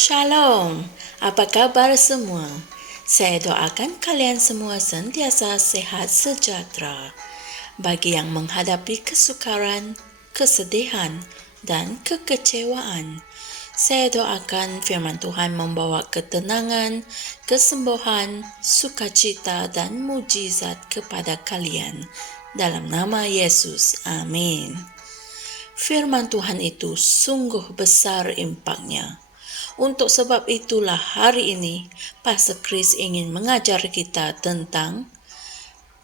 Shalom, apa kabar semua? Saya doakan kalian semua sentiasa sehat sejahtera. Bagi yang menghadapi kesukaran, kesedihan, dan kekecewaan, saya doakan firman Tuhan membawa ketenangan, kesembuhan, sukacita, dan mujizat kepada kalian. Dalam nama Yesus, amin. Firman Tuhan itu sungguh besar impaknya. Untuk sebab itulah hari ini Pastor Chris ingin mengajar kita tentang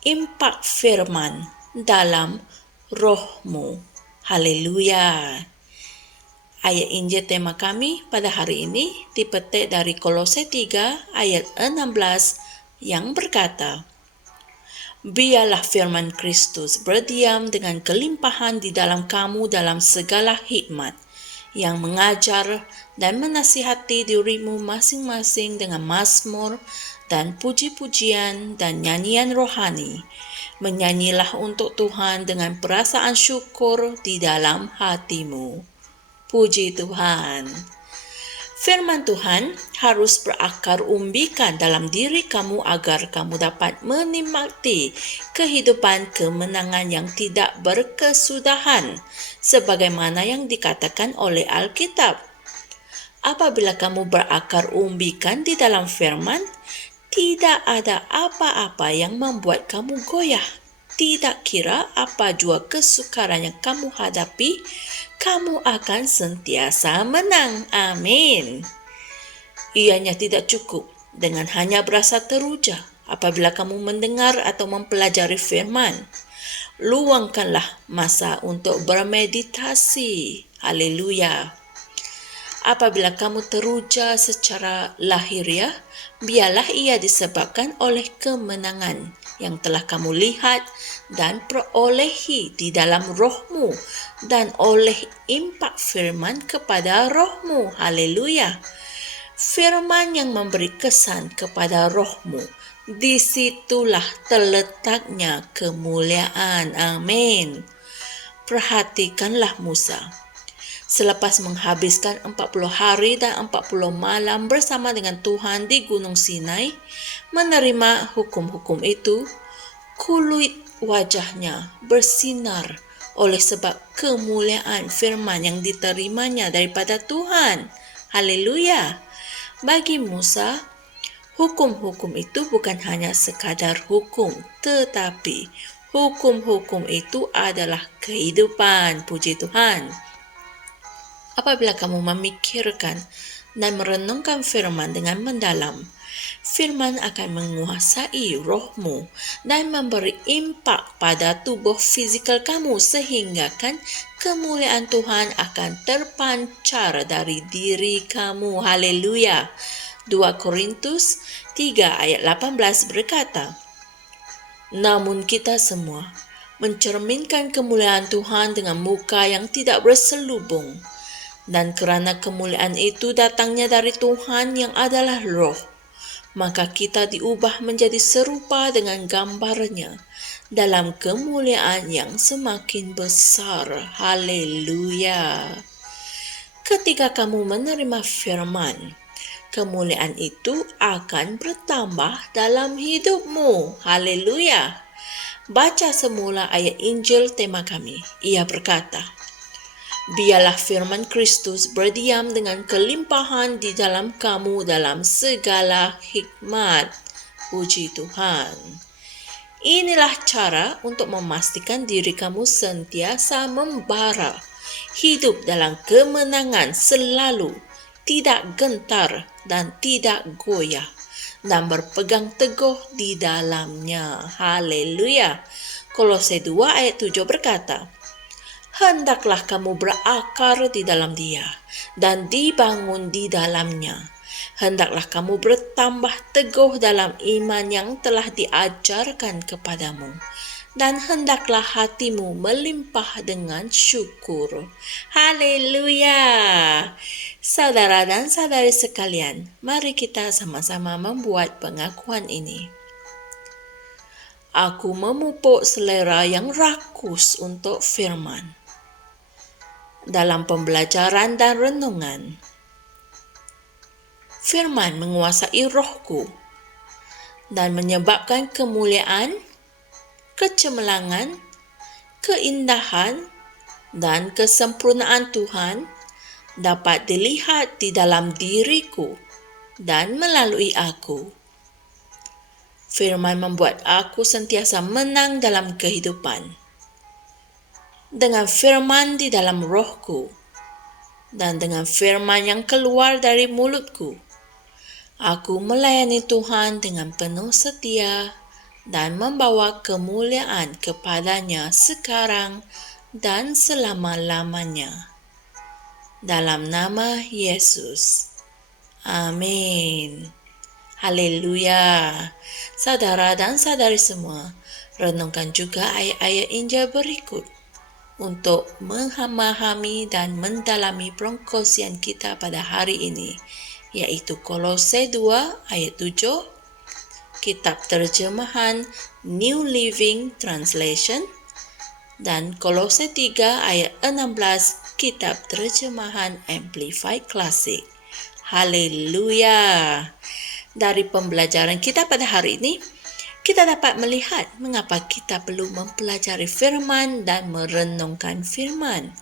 impak firman dalam rohmu. Haleluya. Ayat Injil tema kami pada hari ini dipetik dari Kolose 3 ayat 16 yang berkata, Biarlah firman Kristus berdiam dengan kelimpahan di dalam kamu dalam segala hikmat, yang mengajar dan menasihati dirimu masing-masing dengan mazmur dan puji-pujian dan nyanyian rohani. Menyanyilah untuk Tuhan dengan perasaan syukur di dalam hatimu. Puji Tuhan. Firman Tuhan harus berakar umbikan dalam diri kamu agar kamu dapat menikmati kehidupan kemenangan yang tidak berkesudahan, sebagaimana yang dikatakan oleh Alkitab. Apabila kamu berakar umbikan di dalam firman, tidak ada apa-apa yang membuat kamu goyah. Tidak kira apa jua kesukaran yang kamu hadapi, kamu akan sentiasa menang. Amin. Ianya tidak cukup dengan hanya berasa teruja apabila kamu mendengar atau mempelajari firman. Luangkanlah masa untuk bermeditasi. Haleluya. Apabila kamu teruja secara lahiriah, biarlah ia disebabkan oleh kemenangan yang telah kamu lihat dan perolehi di dalam rohmu dan oleh impak firman kepada rohmu. Haleluya. Firman yang memberi kesan kepada rohmu, disitulah terletaknya kemuliaan. Amin. Perhatikanlah Musa. Selepas menghabiskan 40 hari dan 40 malam bersama dengan Tuhan di Gunung Sinai, menerima hukum-hukum itu, kulit wajahnya bersinar oleh sebab kemuliaan firman yang diterimanya daripada Tuhan. Haleluya. Bagi Musa, hukum-hukum itu bukan hanya sekadar hukum, tetapi hukum-hukum itu adalah kehidupan. Puji Tuhan. Apabila kamu memikirkan dan merenungkan firman dengan mendalam, firman akan menguasai rohmu dan memberi impak pada tubuh fizikal kamu sehingga kemuliaan Tuhan akan terpancar dari diri kamu. Haleluya. 2 Korintus 3 ayat 18 berkata, Namun kita semua mencerminkan kemuliaan Tuhan dengan muka yang tidak berselubung. Dan kerana kemuliaan itu datangnya dari Tuhan yang adalah roh, maka kita diubah menjadi serupa dengan gambarnya dalam kemuliaan yang semakin besar. Haleluya. Ketika kamu menerima firman, kemuliaan itu akan bertambah dalam hidupmu. Haleluya. Baca semula ayat Injil tema kami. Ia berkata, Biarlah firman Kristus berdiam dengan kelimpahan di dalam kamu dalam segala hikmat. Puji Tuhan. Inilah cara untuk memastikan diri kamu sentiasa membara, hidup dalam kemenangan selalu, tidak gentar dan tidak goyah, dan berpegang teguh di dalamnya. Haleluya. Kolose 2 ayat 7 berkata, Hendaklah kamu berakar di dalam Dia dan dibangun di dalamnya. Hendaklah kamu bertambah teguh dalam iman yang telah diajarkan kepadamu. Dan hendaklah hatimu melimpah dengan syukur. Haleluya. Saudara dan saudari sekalian, mari kita sama-sama membuat pengakuan ini. Aku memupuk selera yang rakus untuk firman. Dalam pembelajaran dan renungan, Firman menguasai rohku dan menyebabkan kemuliaan, kecemerlangan, keindahan dan kesempurnaan Tuhan dapat dilihat di dalam diriku dan melalui aku. Firman membuat aku sentiasa menang dalam kehidupan. Dengan firman di dalam rohku dan dengan firman yang keluar dari mulutku, aku melayani Tuhan dengan penuh setia dan membawa kemuliaan kepadanya sekarang dan selama-lamanya. Dalam nama Yesus. Amin. Haleluya. Saudara dan saudari semua, renungkan juga ayat-ayat Injil berikut untuk memahami dan mendalami perkongsian kita pada hari ini, yaitu Kolose 2 ayat 7, Kitab Terjemahan New Living Translation, dan Kolose 3 ayat 16, Kitab Terjemahan Amplified Classic. Haleluya. Dari pembelajaran kita pada hari ini, kita dapat melihat mengapa kita perlu mempelajari firman dan merenungkan firman.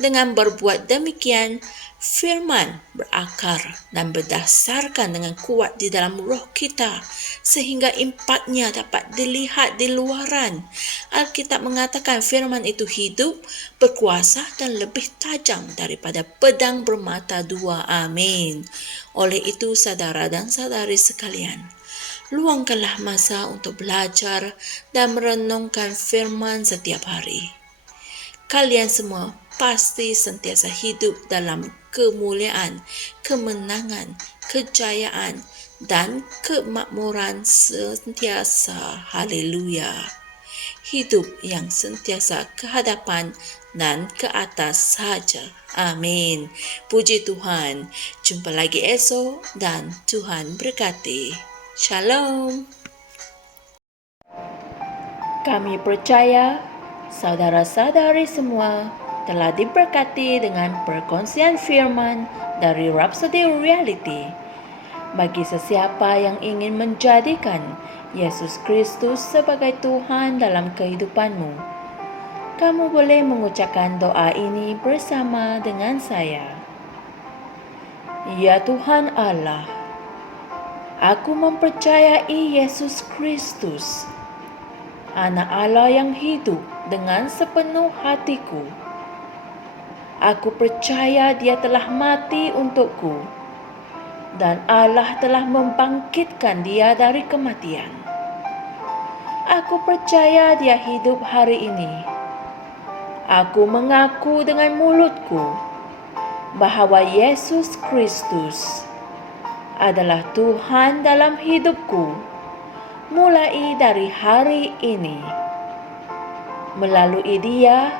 Dengan berbuat demikian, firman berakar dan berdasarkan dengan kuat di dalam roh kita, sehingga impaknya dapat dilihat di luaran. Alkitab mengatakan firman itu hidup, berkuasa dan lebih tajam daripada pedang bermata dua. Amin. Oleh itu, saudara dan saudari sekalian, luangkanlah masa untuk belajar dan merenungkan firman setiap hari. Kalian semua pasti sentiasa hidup dalam kemuliaan, kemenangan, kejayaan, dan kemakmuran sentiasa. Haleluya. Hidup yang sentiasa ke hadapan dan ke atas saja. Amin. Puji Tuhan. Jumpa lagi esok dan Tuhan berkati. Shalom. Kami percaya saudara-saudari semua telah diberkati dengan perkongsian firman dari Rhapsody Reality. Bagi sesiapa yang ingin menjadikan Yesus Kristus sebagai Tuhan dalam kehidupanmu, kamu boleh mengucapkan doa ini bersama dengan saya. Ya Tuhan Allah, aku mempercayai Yesus Kristus, Anak Allah yang hidup dengan sepenuh hatiku. Aku percaya Dia telah mati untukku dan Allah telah membangkitkan Dia dari kematian. Aku percaya Dia hidup hari ini. Aku mengaku dengan mulutku bahawa Yesus Kristus adalah Tuhan dalam hidupku mulai dari hari ini. Melalui Dia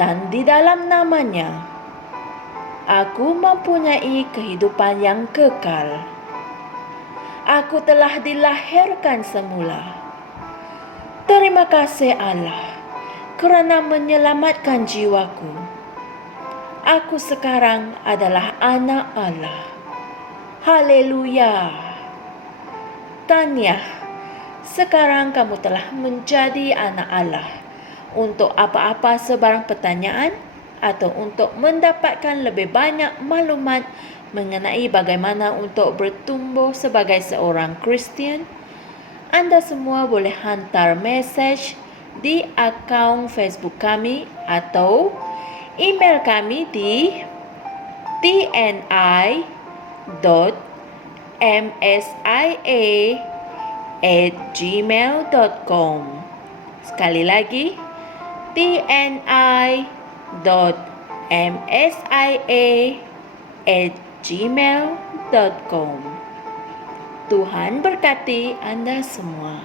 dan di dalam nama-Nya, aku mempunyai kehidupan yang kekal. Aku telah dilahirkan semula. Terima kasih Allah kerana menyelamatkan jiwaku. Aku sekarang adalah anak Allah. Haleluya. Tahniah, sekarang kamu telah menjadi anak Allah. Untuk apa-apa sebarang pertanyaan atau untuk mendapatkan lebih banyak maklumat mengenai bagaimana untuk bertumbuh sebagai seorang Kristian, anda semua boleh hantar mesej di akaun Facebook kami atau email kami di tni.msia@gmail.com. Sekali lagi, tni.msia@gmail.com. Tuhan berkati Anda semua.